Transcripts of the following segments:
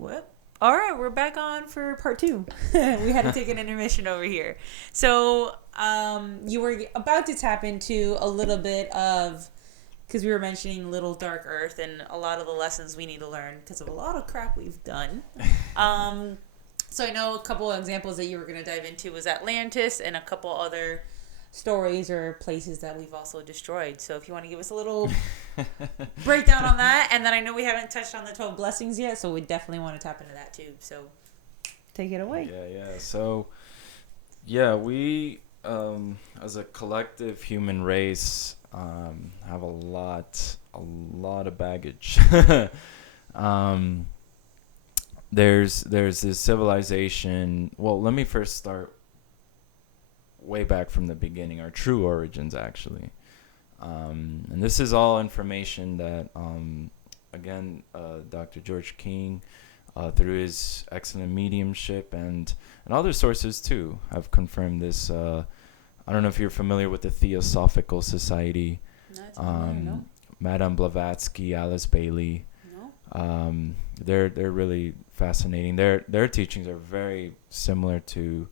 What? All right, we're back on for part 2. We had to take an intermission over here. So, you were about to tap into a little bit of, because we were mentioning Little Dark Earth and a lot of the lessons we need to learn because of a lot of crap we've done. So I know a couple of examples that you were going to dive into was Atlantis and a couple other stories or places that we've also destroyed. So if you want to give us a little breakdown on that. And then I know we haven't touched on the 12 blessings yet, so we definitely want to tap into that too. So take it away. Yeah. So, we, as a collective human race, have a lot of baggage. There's this civilization. Well, let me first start way back from the beginning, our true origins, actually. And this is all information that, Dr. George King, through his excellent mediumship and other sources too, have confirmed this. I don't know if you're familiar with the Theosophical Society. No. Madame Blavatsky, Alice Bailey. No. They're really fascinating. Their teachings are very similar to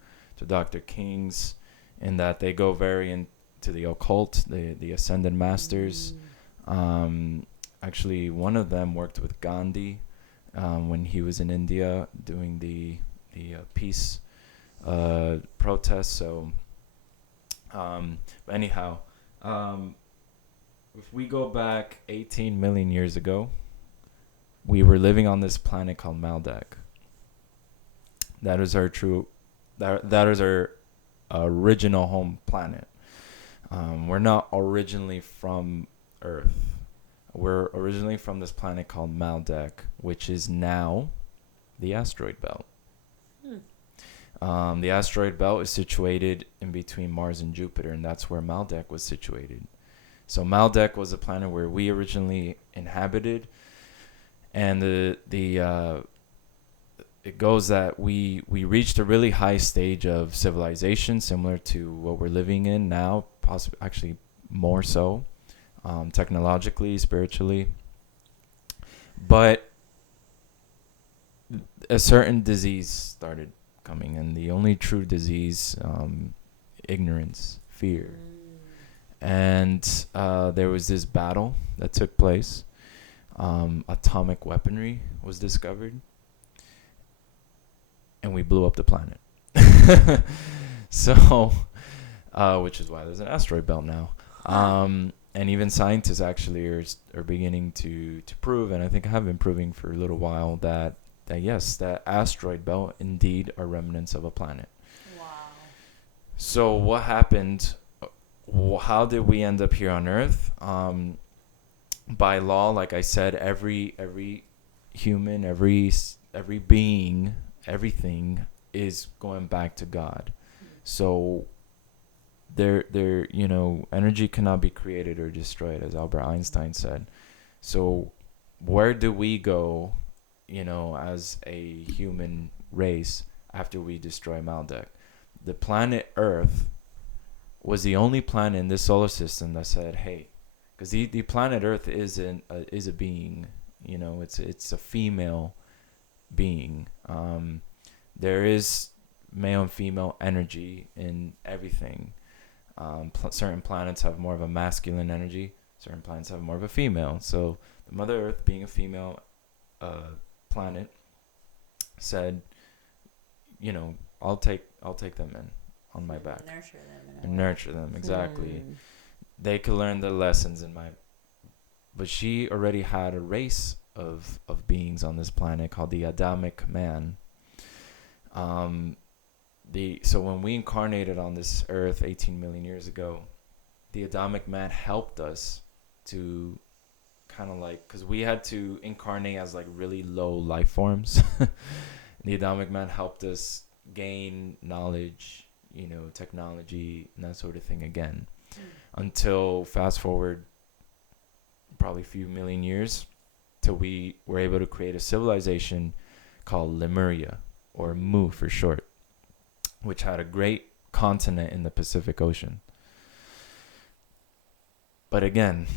Dr. King's, in that they go very into the occult, the ascended masters. Actually, one of them worked with Gandhi when he was in India doing the peace protests. So, anyhow, if we go back 18 million years ago, we were living on this planet called Maldek. That is our that is our original home planet. We're not originally from Earth. We're originally from this planet called Maldek, which is now the asteroid belt. The asteroid belt is situated in between Mars and Jupiter, and that's where Maldek was situated. So Maldek was a planet where we originally inhabited, and it goes that we reached a really high stage of civilization, similar to what we're living in now, possibly actually more so, technologically, spiritually. But a certain disease started coming, and the only true disease, ignorance, fear. And there was this battle that took place. Atomic weaponry was discovered, and we blew up the planet. So, which is why there's an asteroid belt now. And even scientists actually are beginning to prove, and I think have been proving for a little while, that yes, that asteroid belt indeed are remnants of a planet. Wow. So what happened? How did we end up here on Earth? By law, like I said, every human, every being, everything is going back to God. So there energy cannot be created or destroyed, as Albert Einstein said. So where do we go, as a human race after we destroy Maldek? The planet Earth was the only planet in this solar system that said, hey, because the planet Earth is a being, it's a female being. There is male and female energy in everything. Certain planets have more of a masculine energy. Certain planets have more of a female. So the Mother Earth, being a female planet, said, I'll take them in on my back. Nurture them, exactly. They could learn the lessons but she already had a race of beings on this planet called the Adamic man. So when we incarnated on this earth 18 million years ago, the Adamic man helped us to kind of because we had to incarnate as really low life forms. The Adamic man helped us gain knowledge, technology and that sort of thing again. Until fast forward probably a few million years till we were able to create a civilization called Lemuria, or Mu for short, which had a great continent in the Pacific Ocean. But again,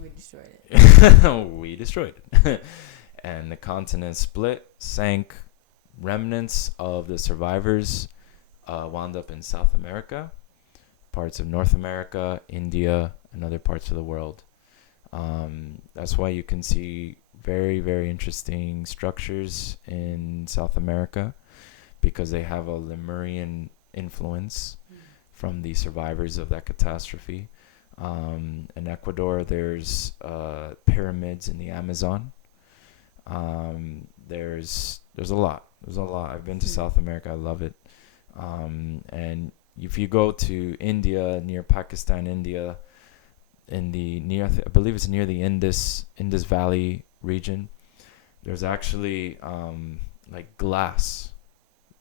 we destroyed it. We destroyed it. and the continent split, sank. Remnants of the survivors wound up in South America, parts of North America, India, and other parts of the world. That's why you can see very, very interesting structures in South America, because they have a Lemurian influence from the survivors of that catastrophe. In Ecuador, there's pyramids in the Amazon. There's a lot. There's a lot. I've been to South America. I love it. And if you go to India, near Pakistan, India, I believe it's near the Indus Valley region, there's actually like glass,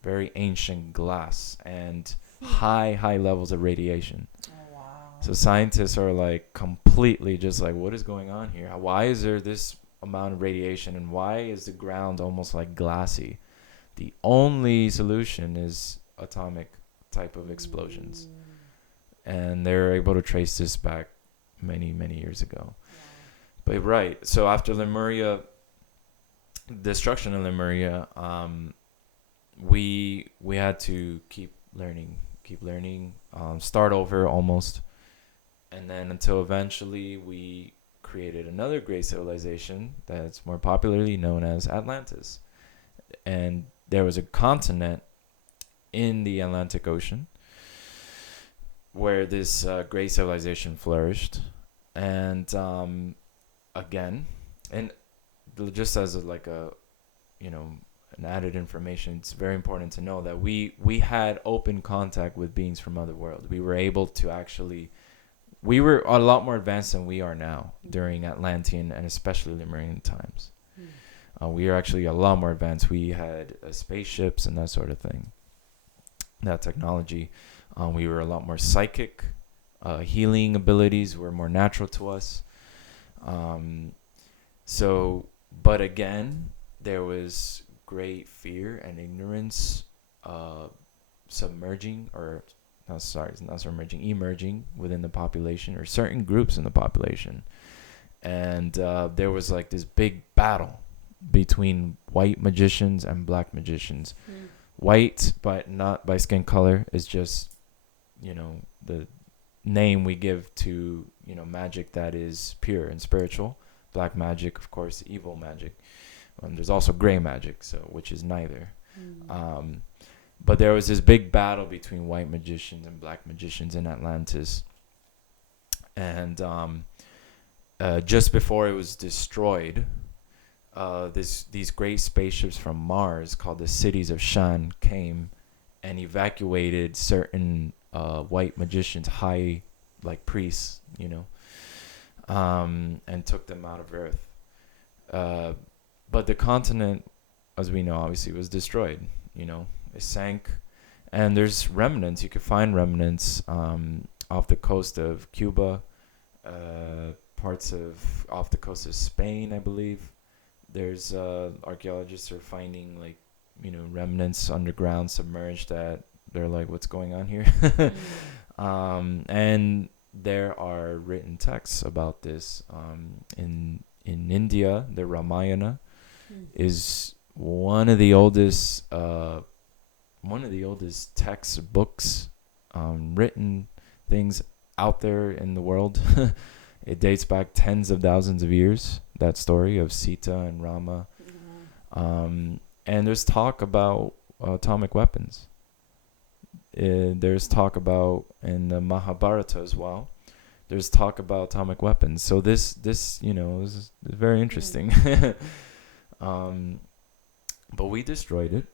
very ancient glass, and high levels of radiation. Oh, wow. So scientists are like completely just like, what is going on here? Why is there this amount of radiation, and why is the ground almost like glassy? The only solution is atomic type of explosions. And they're able to trace this back many years ago. Wow. But right, so after Lemuria, destruction of Lemuria, we had to keep learning, start over almost, and then until eventually we created another great civilization that's more popularly known as Atlantis. And there was a continent in the Atlantic Ocean where this great civilization flourished. And again, and just as an added information, it's very important to know that we had open contact with beings from other worlds. We were able to we were a lot more advanced than we are now during Atlantean and especially Lemurian times. We are actually a lot more advanced. We had spaceships and that sort of thing, that technology. We were a lot more psychic. Healing abilities were more natural to us. But again, there was great fear and ignorance emerging within the population, or certain groups in the population. And there was like this big battle between white magicians and black magicians. White, but not by skin color, is just, the name we give to, magic that is pure and spiritual. Black magic, of course, evil magic. There's also gray magic, which is neither. But there was this big battle between white magicians and black magicians in Atlantis. And just before it was destroyed, these great spaceships from Mars called the cities of Shan came and evacuated certain white magicians, high like priests, and took them out of Earth. But the continent, as we know, obviously was destroyed. It sank, and there's remnants. You could find remnants off the coast of Cuba, parts of off the coast of Spain, I believe. There's archaeologists are finding remnants underground, submerged, that they're like, what's going on here? And there are written texts about this. In India, the Ramayana is one of the oldest textbooks, written things out there in the world. It dates back tens of thousands of years, that story of Sita and Rama. And there's talk about atomic weapons. There's talk about, in the Mahabharata as well, there's talk about atomic weapons. So this is very interesting. But we destroyed it.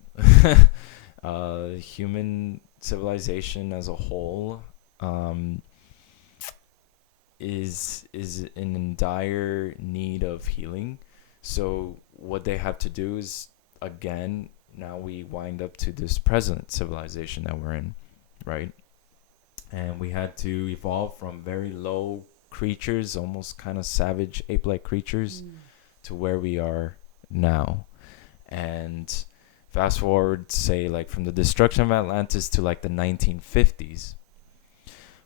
Human civilization as a whole is in dire need of healing. So what they have to do is, again, now we wind up to this present civilization that we're in, right? And we had to evolve from very low creatures, almost kind of savage ape-like creatures, to where we are now. And fast forward, say, from the destruction of Atlantis to the 1950s,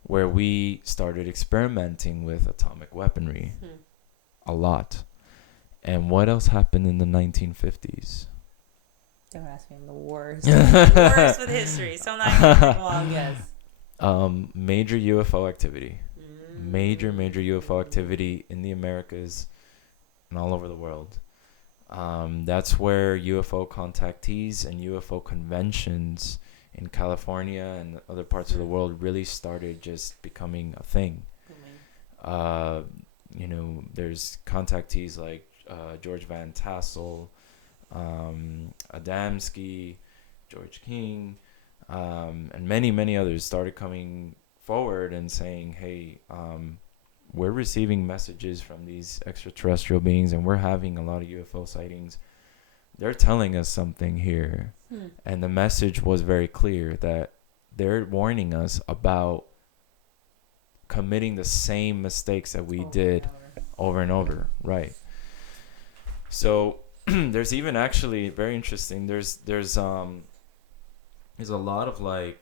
where we started experimenting with atomic weaponry a lot. And what else happened in the 1950s? Don't ask me. I'm the worst. Worst with history. So I'm not even going to take a long guess. Major UFO activity. Major UFO activity in the Americas and all over the world. That's where UFO contactees and UFO conventions in California and other parts of the world really started just becoming a thing. There's contactees like George Van Tassel, Adamski, George King, and many others started coming forward and saying, hey, we're receiving messages from these extraterrestrial beings and we're having a lot of UFO sightings. They're telling us something here. And the message was very clear that they're warning us about committing the same mistakes that we did over and over. Right. So there's even actually very interesting. There's a lot of like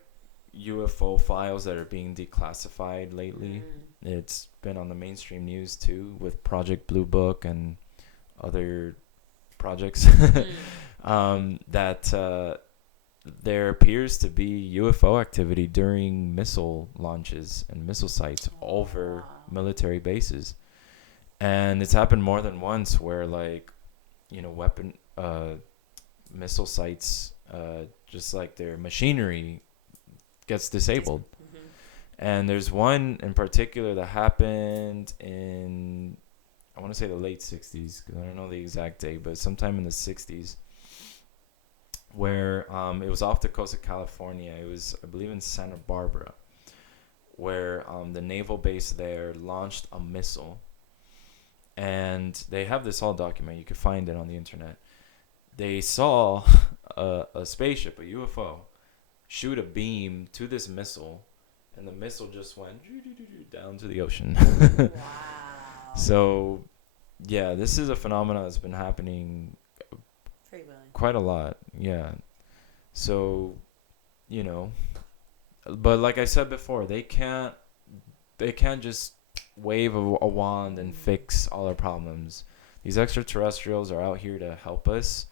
UFO files that are being declassified lately. It's been on the mainstream news too with Project Blue Book and other projects that there appears to be UFO activity during missile launches and missile sites over military bases. And it's happened more than once where like, weapon missile sites, just like their machinery gets disabled. And there's one in particular that happened in, I want to say the late 60s, because I don't know the exact date, but sometime in the 60s, where it was off the coast of California. It was, I believe, in Santa Barbara, where the naval base there launched a missile. And they have this all documented. You can find it on the internet. They saw a spaceship, a UFO, shoot a beam to this missile, and the missile just went down to the ocean. Wow. So, yeah, this is a phenomenon that's been happening quite a lot. Yeah. So, but like I said before, they can't just wave a wand and fix all our problems. These extraterrestrials are out here to help us.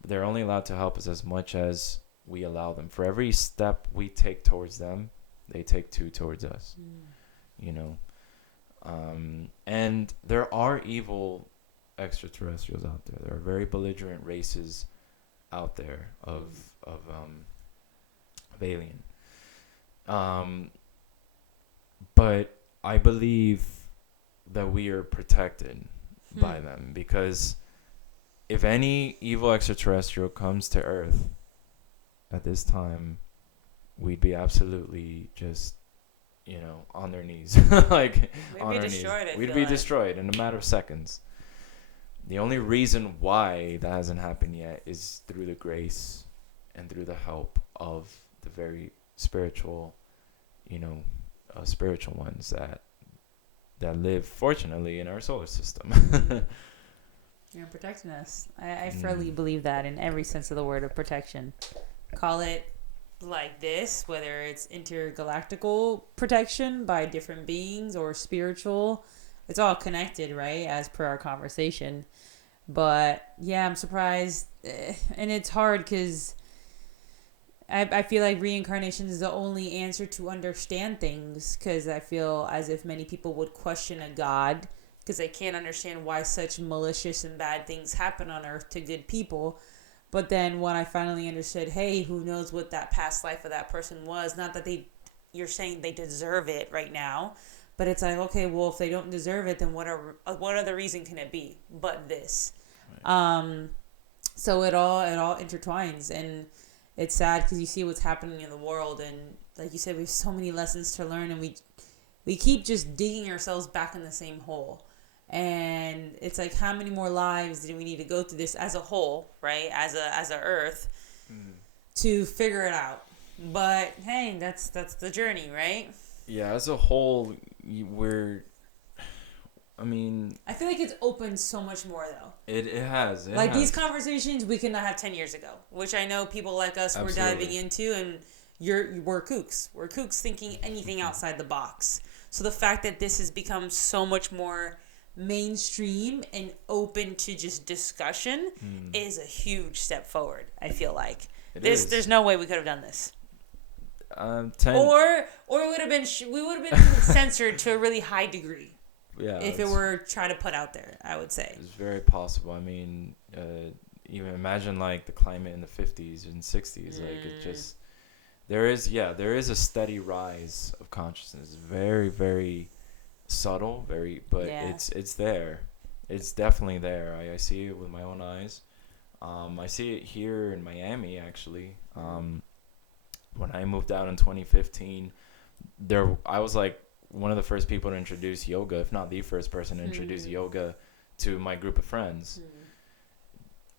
But they're only allowed to help us as much as we allow them. For every step we take towards them, they take two towards us. And there are evil extraterrestrials out there. There are very belligerent races out there of alien. But I believe that we are protected by them, because if any evil extraterrestrial comes to Earth at this time, we'd be absolutely just, on their knees. Like, on our knees. We'd be destroyed in a matter of seconds. The only reason why that hasn't happened yet is through the grace and through the help of the very spiritual, spiritual ones that live, fortunately, in our solar system. You're protecting us. I firmly believe that in every sense of the word of protection. Call it like this, whether it's intergalactical protection by different beings or spiritual. It's all connected, right, as per our conversation. But, yeah, I'm surprised. And it's hard because I feel like reincarnation is the only answer to understand things, because I feel as if many people would question a God because they can't understand why such malicious and bad things happen on Earth to good people. But then when I finally understood, hey, who knows what that past life of that person was, not that you're saying they deserve it right now, but it's like, okay, well, if they don't deserve it, then what other reason can it be but this? Right. So it all intertwines, and it's sad because you see what's happening in the world, and like you said, we have so many lessons to learn, and we keep just digging ourselves back in the same hole. And it's like, how many more lives do we need to go through this as a whole, right? As a Earth, to figure it out. But hey, that's the journey, right? Yeah, as a whole, I feel like it's opened so much more, though. It has. These conversations we could not have 10 years ago, which I know people like us were diving into, and we're kooks. We're kooks thinking anything outside the box. So the fact that this has become so much more mainstream and open to just discussion is a huge step forward. I feel like there's no way we could have done this. 10. Or we would have been censored to a really high degree. Yeah, if it were tried to put out there, I would say it's very possible. I mean, even imagine like the climate in the 50s and 60s. Like it just there is a steady rise of consciousness. Very, very subtle, but it's there. It's definitely there. I see it with my own eyes. I see it here in Miami actually. When I moved out in 2015, I was like one of the first people to introduce yoga, if not the first person to introduce yoga to my group of friends.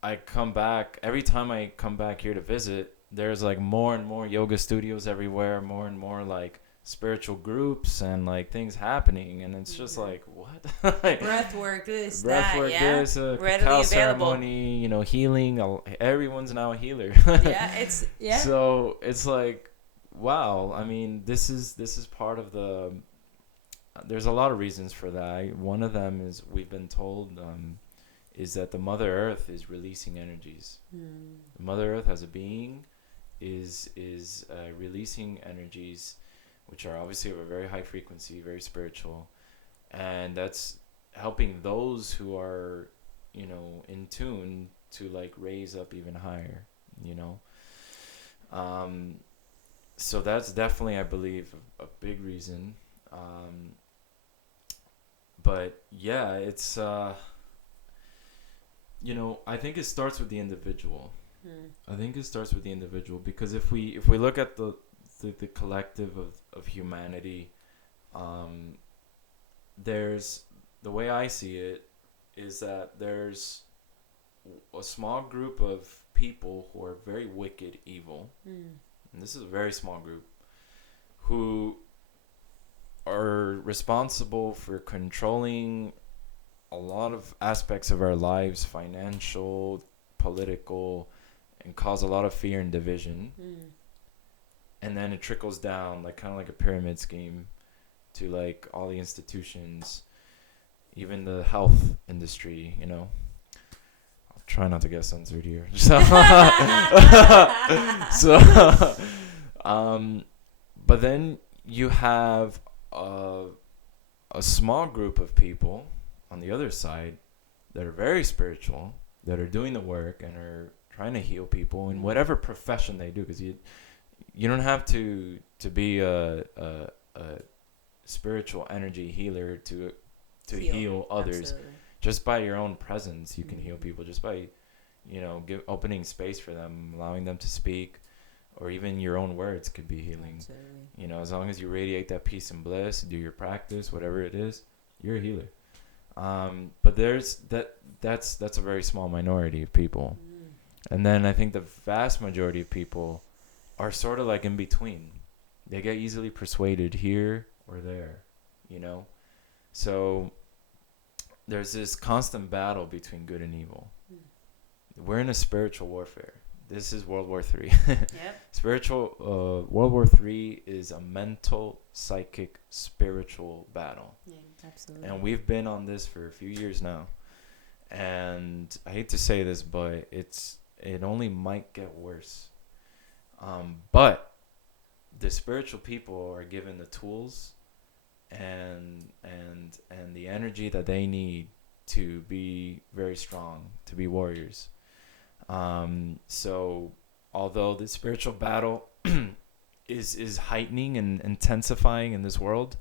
Every time I come back here to visit, there's like more and more yoga studios everywhere, more and more like spiritual groups and like things happening, and it's just like, what? Like, breath work, this, cacao ceremony, healing. Everyone's now a healer. So it's like, wow. I mean, this is part of the. There's a lot of reasons for that. One of them is we've been told is that the Mother Earth is releasing energies. The Mother Earth as a being is releasing energies, which are obviously of a very high frequency, very spiritual, and that's helping those who are, in tune to like raise up even higher, So that's definitely, I believe, a big reason. But yeah, it's I think it starts with the individual. I think it starts with the individual, because if we look at the collective of humanity, there's, the way I see it is that there's a small group of people who are very wicked, evil, and this is a very small group, who are responsible for controlling a lot of aspects of our lives, financial, political, and cause a lot of fear and division. And then it trickles down, like kind of like a pyramid scheme, to like all the institutions, even the health industry, I'll try not to get censored here. But then you have a small group of people on the other side that are very spiritual, that are doing the work and are trying to heal people in whatever profession they do, because you don't have to be a spiritual energy healer to heal others. Absolutely. Just by your own presence, you can heal people. Just by opening space for them, allowing them to speak, or even your own words could be healing. Absolutely. As long as you radiate that peace and bliss, do your practice, whatever it is, you're a healer. But that's a very small minority of people. And then I think the vast majority of people are sort of like in between. They get easily persuaded here or there, So there's this constant battle between good and evil. We're in a spiritual warfare. This is World War III. World War III is a mental, psychic, spiritual battle. Yeah, absolutely. And we've been on this for a few years now. And I hate to say this, but it only might get worse. But the spiritual people are given the tools and the energy that they need to be very strong, to be warriors. So although the spiritual battle is heightening and intensifying in this world,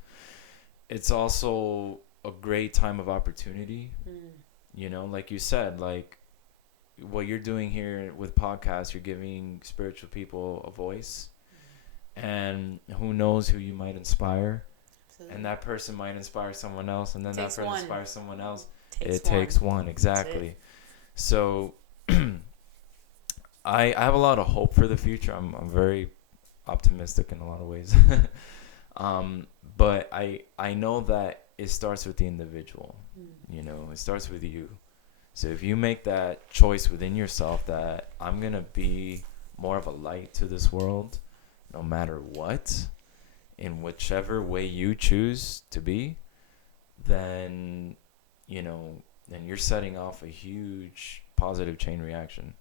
it's also a great time of opportunity. Like you said, like what you're doing here with podcasts, you're giving spiritual people a voice, and who knows who you might inspire. Absolutely. And that person might inspire someone else, and then that person inspires someone else. It takes one, exactly. So I have a lot of hope for the future. I'm very optimistic in a lot of ways. But I know that it starts with the individual. It starts with you. So if you make that choice within yourself that I'm going to be more of a light to this world, no matter what, in whichever way you choose to be, then you know, then you're setting off a huge positive chain reaction,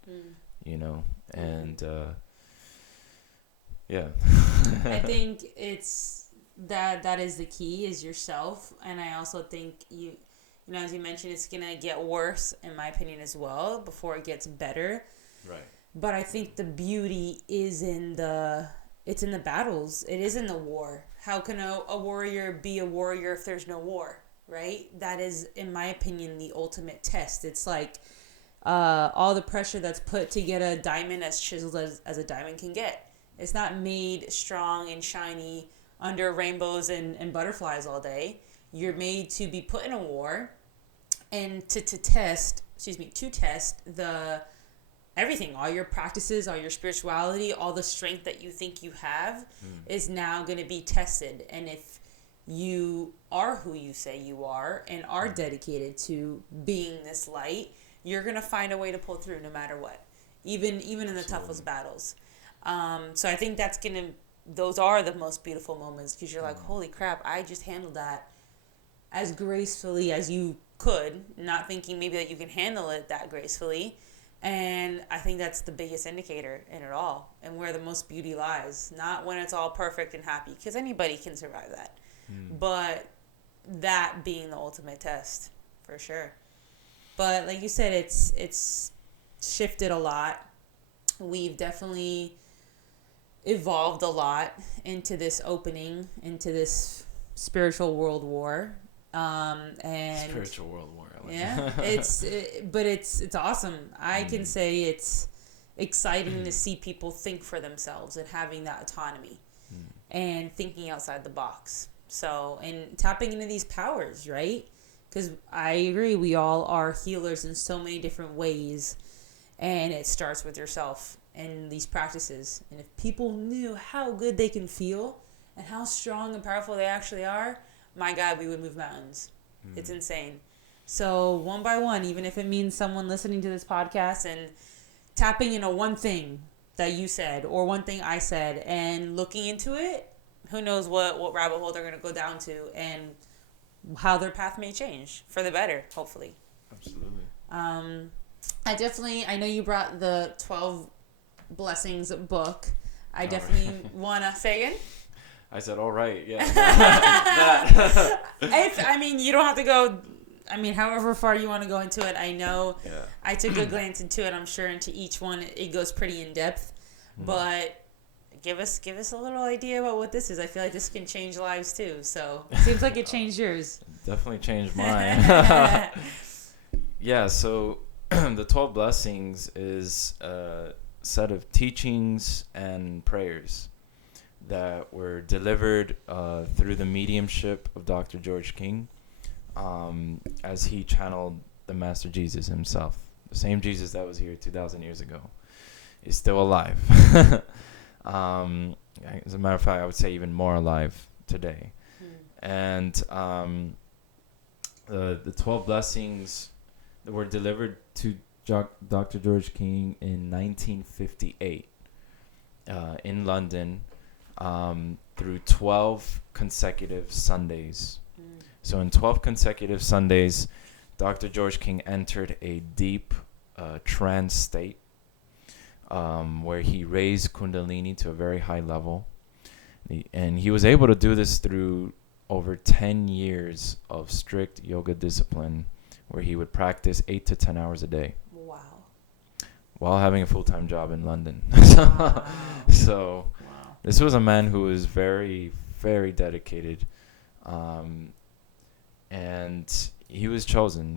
you know, and yeah. I think it's that is the key, is yourself. And I also think you know, as you mentioned, it's gonna get worse in my opinion as well before it gets better. Right. But I think the beauty is in the battles. It is in the war. How can a warrior be a warrior if there's no war, right? That is, in my opinion, the ultimate test. It's like all the pressure that's put to get a diamond as chiseled as a diamond can get. It's not made strong and shiny under rainbows and butterflies all day. You're made to be put in a war and to test the everything, all your practices, all your spirituality, all the strength that you think you have is now going to be tested. And if you are who you say you are and are dedicated to being this light, you're going to find a way to pull through no matter what, even in the toughest battles. So I think those are the most beautiful moments, because you're like, holy crap, I just handled that as gracefully as you could, not thinking maybe that you can handle it that gracefully. And I think that's the biggest indicator in it all, and where the most beauty lies. Not when it's all perfect and happy, because anybody can survive that. But that being the ultimate test, for sure. But like you said, it's shifted a lot. We've definitely evolved a lot into this opening, into this spiritual world war. And spiritual world war. Yeah, but it's awesome. I can say it's exciting to see people think for themselves and having that autonomy and thinking outside the box. So, and tapping into these powers, right? Because I agree, we all are healers in so many different ways, and it starts with yourself and these practices. And if people knew how good they can feel and how strong and powerful they actually are, my God, we would move mountains. It's insane. So one by one, even if it means someone listening to this podcast and tapping into one thing that you said or one thing I said and looking into it, who knows what rabbit hole they're going to go down to and how their path may change for the better, hopefully. Absolutely. I know you brought the 12 Blessings book. I definitely want to say again. I said, all right, yeah. You don't have to go, however far you want to go into it. I know I took a glance into it. I'm sure into each one it goes pretty in depth. But give us a little idea about what this is. I feel like this can change lives too. So it seems like it changed yours. Definitely changed mine. Yeah, so the 12 Blessings is a set of teachings and prayers that were delivered through the mediumship of Dr. George King, as he channeled the Master Jesus himself. The same Jesus that was here 2,000 years ago is still alive. As a matter of fact, I would say even more alive today. And the 12 Blessings that were delivered to Dr. George King in 1958 in London, through 12 consecutive Sundays. So in 12 consecutive Sundays, Dr. George King entered a deep trance state, where he raised Kundalini to a very high level. And he was able to do this through over 10 years of strict yoga discipline, where he would practice 8 to 10 hours a day. Wow. While having a full-time job in London. Wow. So this was a man who was very, very dedicated. And he was chosen.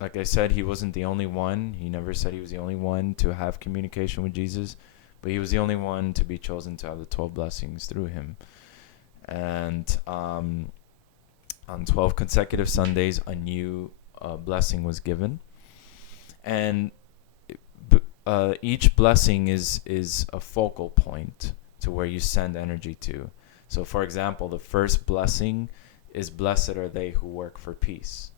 Like I said, he wasn't the only one. He never said he was the only one to have communication with Jesus, but he was the only one to be chosen to have the 12 blessings through him. And on 12 consecutive Sundays, a new blessing was given. And each blessing is a focal point to where you send energy to. So, for example, the first blessing is "Blessed are they who work for peace."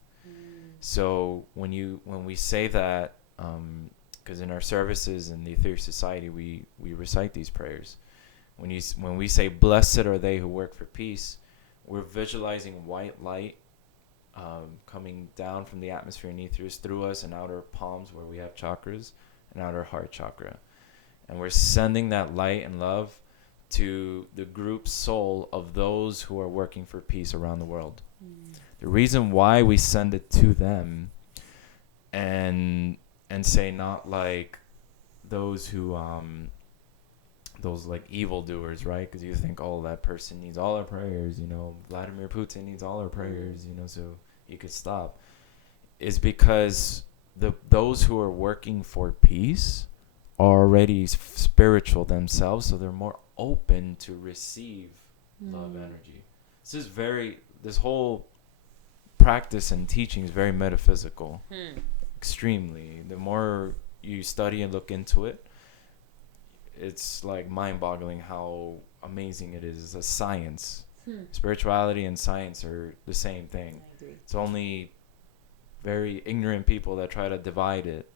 So when we say that, because in our services in the Etheric Society we recite these prayers. When we say "Blessed are they who work for peace," we're visualizing white light coming down from the atmosphere and ethers through us and outer palms where we have chakras and outer heart chakra. And we're sending that light and love to the group soul of those who are working for peace around the world. The reason why we send it to them and say not like those who those like evildoers, right? Because you think, oh, that person needs all our prayers, Vladimir Putin needs all our prayers, so you could stop, is because those who are working for peace are already spiritual themselves, so they're more open to receive love energy. This whole practice and teaching is very metaphysical, extremely. The more you study and look into it, it's like mind-boggling how amazing it is. It's a science. Spirituality and science are the same thing. I agree. It's only very ignorant people that try to divide it,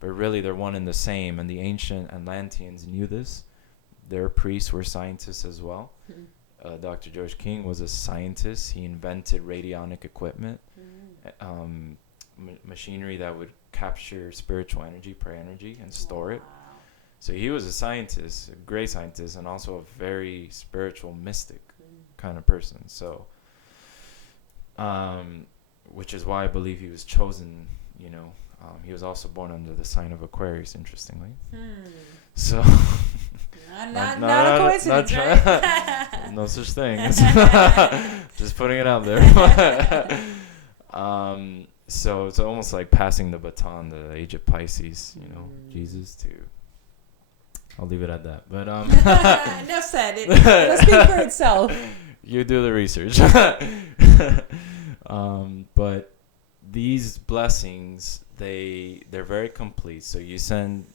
but really they're one and the same. And the ancient Atlanteans knew this. Their priests were scientists as well. Dr. George King was a scientist. He invented radionic equipment, machinery that would capture spiritual energy, prayer energy, and store it. So he was a scientist, a great scientist, and also a very spiritual, mystic kind of person. So, which is why I believe he was chosen, he was also born under the sign of Aquarius, interestingly. So, not a coincidence, right? No such thing. Just putting it out there. So it's almost like passing the baton, the age of Pisces, Jesus to... I'll leave it at that. But enough said. It'll speak for itself. You do the research. But these blessings, they're very complete. So you send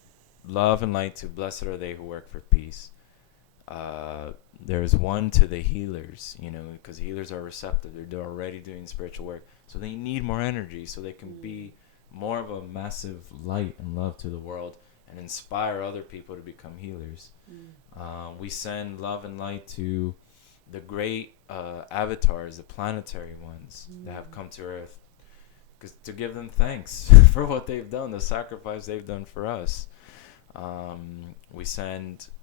love and light to blessed are they who work for peace. There's one to the healers, because healers are receptive. They're already doing spiritual work. So they need more energy so they can be more of a massive light and love to the world and inspire other people to become healers. We send love and light to the great avatars, the planetary ones that have come to Earth, to give them thanks for what they've done, the sacrifice they've done for us.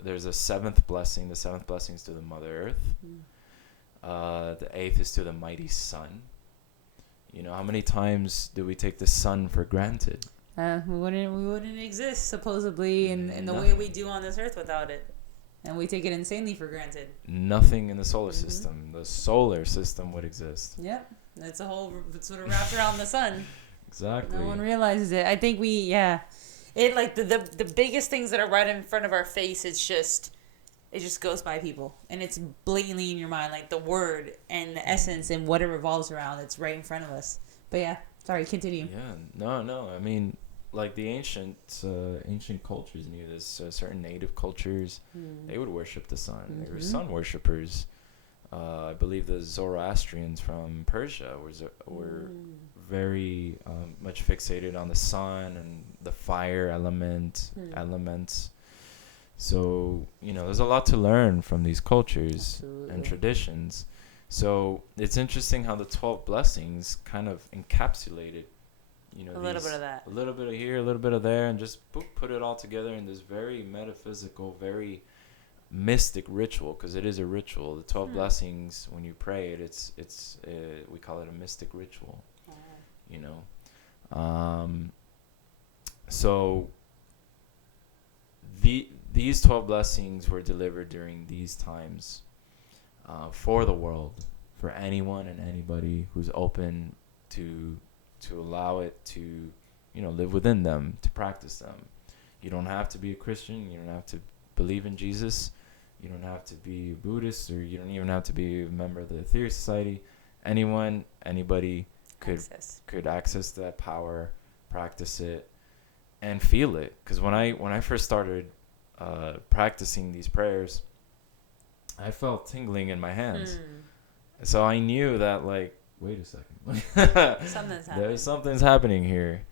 There's a seventh blessing. The seventh blessing is to the Mother Earth. The eighth is to the mighty sun. How many times do we take the sun for granted? We wouldn't exist supposedly in the way we do on this earth without it, and we take it insanely for granted. Nothing in the solar system. The solar system would exist. Yep, it's sort of wrapped around the sun. Exactly. No one realizes it. I think it like the biggest things that are right in front of our face. It just goes by people, and it's blatantly in your mind, like the word and the essence and what it revolves around. It's right in front of us. But yeah, sorry, continue. Yeah, no. I mean, like the ancient cultures knew this. Certain native cultures, they would worship the sun. They were sun worshippers. I believe the Zoroastrians from Persia were very much fixated on the sun and the fire elements. So, there's a lot to learn from these cultures and traditions. So it's interesting how the 12 blessings kind of encapsulated, a little bit of that. A little bit of here, a little bit of there, and just put it all together in this very metaphysical, very mystic ritual, because it is a ritual. The 12 blessings, when you pray it, it's we call it a mystic ritual, So these 12 blessings were delivered during these times for the world, for anyone and anybody who's open to allow it to, live within them, to practice them. You don't have to be a Christian. You don't have to believe in Jesus. You don't have to be a Buddhist, or you don't even have to be a member of the Aetherius Society. Anybody could access that power, practice it, and feel it. Because when I first started practicing these prayers, I felt tingling in my hands. So I knew that, like, wait a second. Something's happening here.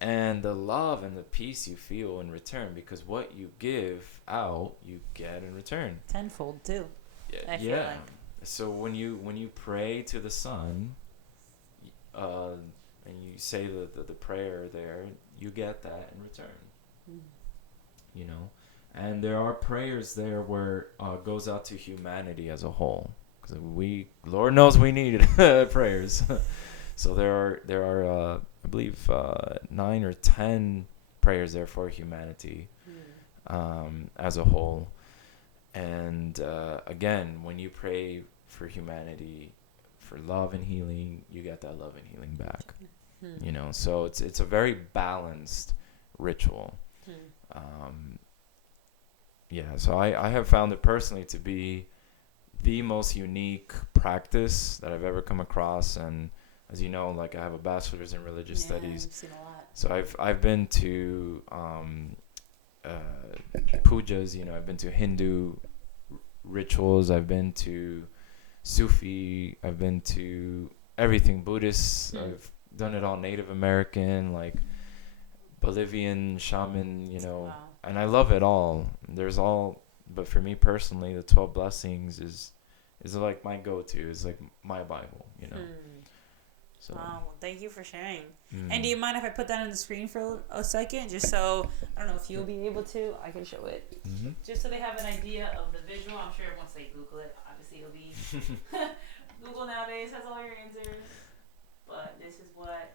And the love and the peace you feel in return, because what you give out, you get in return. Tenfold, too. I feel like. So when you pray to the sun, and you say the prayer there, you get that in return. You know, and there are prayers there where goes out to humanity as a whole, because Lord knows we need prayers. So there are I believe 9 or 10 prayers there for humanity as a whole. And again, when you pray for humanity, for love and healing, you get that love and healing back. You know, so it's a very balanced ritual. So I have found it personally to be the most unique practice that I've ever come across. And as you know, like, I have a bachelor's in religious studies. I've seen a lot. So I've been to pujas, you know, I've been to Hindu rituals, I've been to Sufi, I've been to everything, Buddhist, I've done it all, Native American, like Bolivian, shaman, you know, and I love it all. But for me personally, the 12 blessings is like my go-to, is like my Bible, you know. So. Wow, well, thank you for sharing. And do you mind if I put that on the screen for a second, just so, I don't know if you'll be able to, I can show it. Just so they have an idea of the visual. I'm sure once they Google it, obviously it'll be, Google nowadays has all your answers. But this is what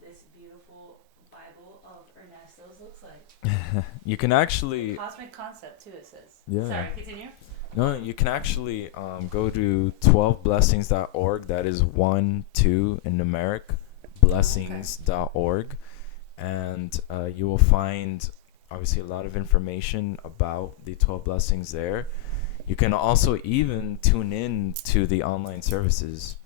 this beautiful Bible of Ernesto's looks like. You can actually... Cosmic concept, too, it says. Yeah. Sorry, continue. No, you can actually go to 12blessings.org. That is 1, 2 in numeric, blessings.org. And you will find, obviously, a lot of information about the 12 blessings there. You can also even tune in to the online services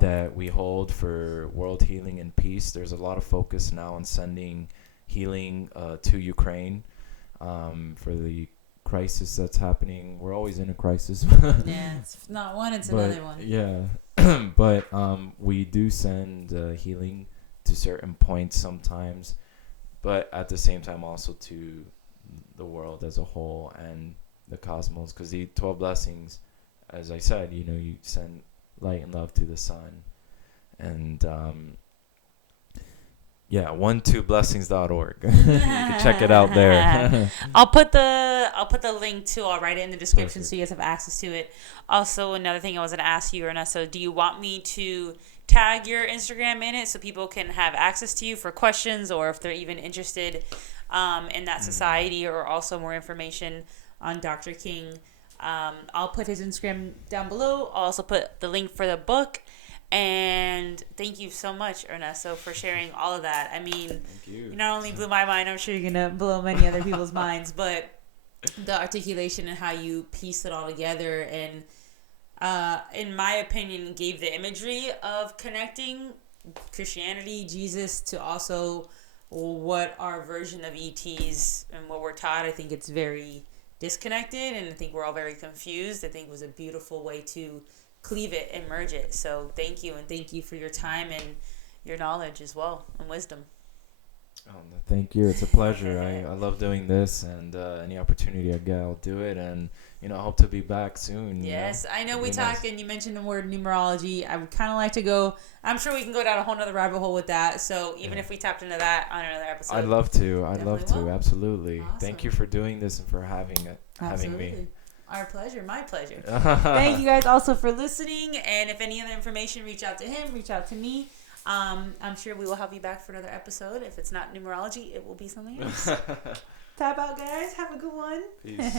that we hold for world healing and peace. There's a lot of focus now on sending healing to Ukraine for the crisis that's happening. We're always in a crisis. Yeah, it's not one, it's another one. Yeah. But we do send healing to certain points sometimes, but at the same time also to the world as a whole and the cosmos, because the 12 blessings, as I said, you know, you send light and love to the sun. And 12blessings.org. You can check it out there. I'll put the link too. I'll write it in the description. Perfect. So you guys have access to it. Also, another thing I was going to ask you, Ernesto, do you want me to tag your Instagram in it so people can have access to you for questions, or if they're even interested in that society, or also more information on Dr. King? I'll put his Instagram down below. I'll also put the link for the book. And thank you so much, Ernesto, for sharing all of that. I mean, thank you not only blew my mind, I'm sure you're going to blow many other people's minds, but the articulation and how you pieced it all together, and in my opinion, gave the imagery of connecting Christianity, Jesus, to also what our version of ETs and what we're taught. I think it's very disconnected, and I think we're all very confused. I think it was a beautiful way to cleave it and merge it. So thank you, and thank you for your time and your knowledge as well, and wisdom. Oh, no, thank you. It's a pleasure. I love doing this, and any opportunity I get, I'll do it. And I hope to be back soon. Yes, I know we talked, and you mentioned the word numerology. I would kind of like to go. I'm sure we can go down a whole nother rabbit hole with that. So even if we tapped into that on another episode, I'd love to. Absolutely. Awesome. Thank you for doing this and for having me. Our pleasure. My pleasure. Thank you guys also for listening. And if any other information, reach out to him, reach out to me. I'm sure we will have you back for another episode. If it's not numerology, it will be something else. Tap out, guys. Have a good one. Peace.